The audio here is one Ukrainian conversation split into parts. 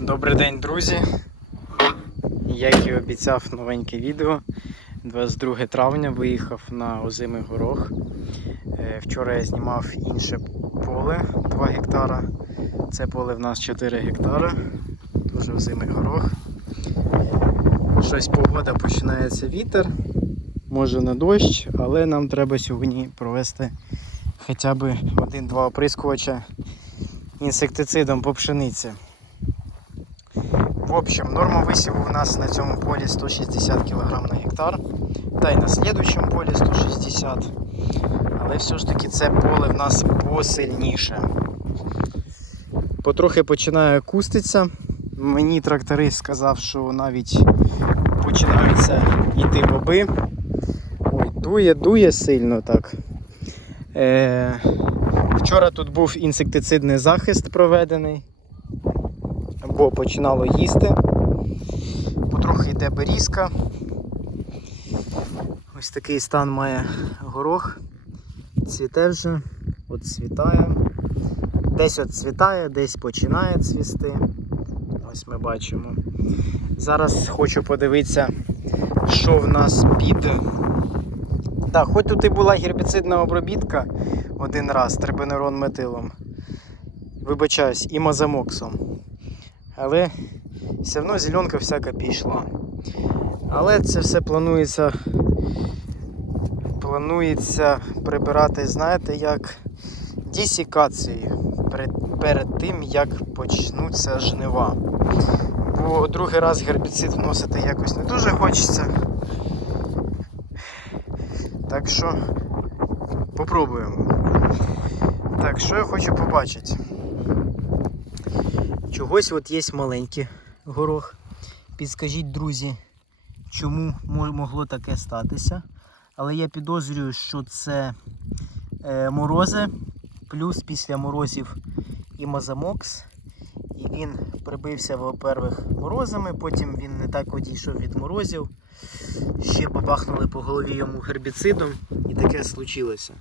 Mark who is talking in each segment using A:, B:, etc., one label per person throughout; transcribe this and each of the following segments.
A: Добрий день, друзі. Як і обіцяв новеньке відео. 22 травня виїхав на озимий горох. Е, Вчора я знімав інше поле 2 гектара. Це поле в нас 4 гектари. Дуже озимий горох. Щось погода починається вітер. Може на дощ, але нам треба сьогодні провести хоча б один-два оприскувача інсектицидом по пшениці. В общем, норма висіву у нас на цьому полі 160 кг на гектар. Та й на слідуючому полі 160 Але все ж таки це поле в нас посильніше. Потрохи починає куститися. Мені тракторист сказав, що навіть починаються йти боби. Ой, дує, дує сильно так. Е, вчора тут був інсектицидний захист проведений бо починало їсти. Потрохи йде берізка. Ось такий стан має горох. Цвіте вже, от цвітає. Десь от цвітає, десь починає цвісти. Ось ми бачимо. Зараз хочу подивитися, що в нас під. Так, хоч тут і була гербіцидна обробітка один раз трибенерон метилом. Вибачаюсь, і мазамоксом але все одно зеленка всяка пішла. Але це все планується планується прибирати, знаєте, як дісікацією перед, перед тим, як почнуться жнива. Бо другий раз гербіцид вносити якось не дуже хочеться. Так що попробуємо. Так, що я хочу побачити? Чогось от є маленький горох. Підскажіть, друзі, чому могло таке статися. Але я підозрюю, що це е, морози, плюс після морозів і мазамокс. І він прибився, во-первых, морозами, потім він не так одійшов від морозів. Ще бабахнули по голові йому гербіцидом і таке случилося.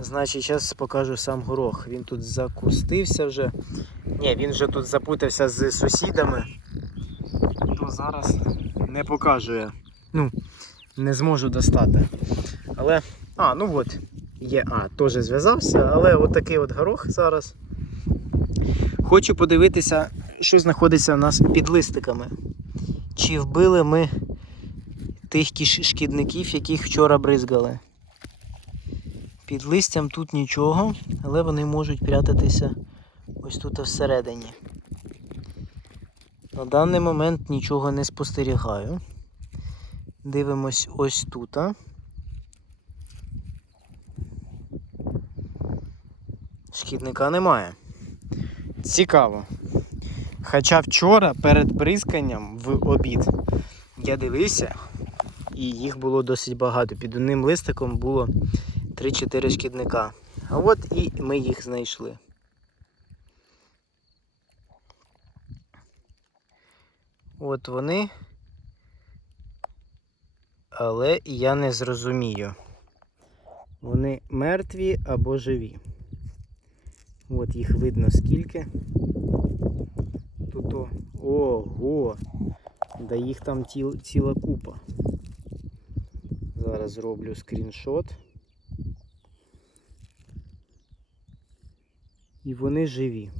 A: Значить, зараз покажу сам горох. Він тут закустився вже. Ні, він вже тут запутався з сусідами, то зараз не покажу я. Ну, не зможу достати. Але. А, ну от, є, а, теж зв'язався, але отакий от горох зараз. Хочу подивитися, що знаходиться у нас під листиками. Чи вбили ми тих шкідників, яких вчора бризгали. Під листям тут нічого, але вони можуть прятатися ось тут всередині. На даний момент нічого не спостерігаю. Дивимось ось тут. Шкідника немає. Цікаво. Хоча вчора перед бризканням в обід я дивився, і їх було досить багато. Під одним листиком було 3-4 шкідника. А от і ми їх знайшли. От вони. Але я не зрозумію. Вони мертві або живі. От їх видно скільки. Тут ого! Да їх там ціла купа. Зараз зроблю скріншот. І вони живі.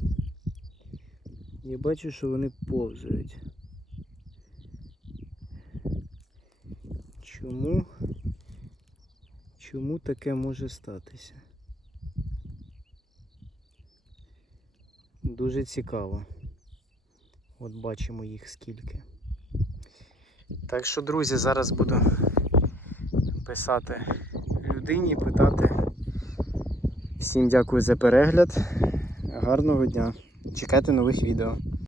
A: Я бачу, що вони повзають. Чому? Чому таке може статися? Дуже цікаво. От бачимо їх скільки. Так що, друзі, зараз буду писати людині, питати. Всім дякую за перегляд. Гарного дня. Чекайте нових відео.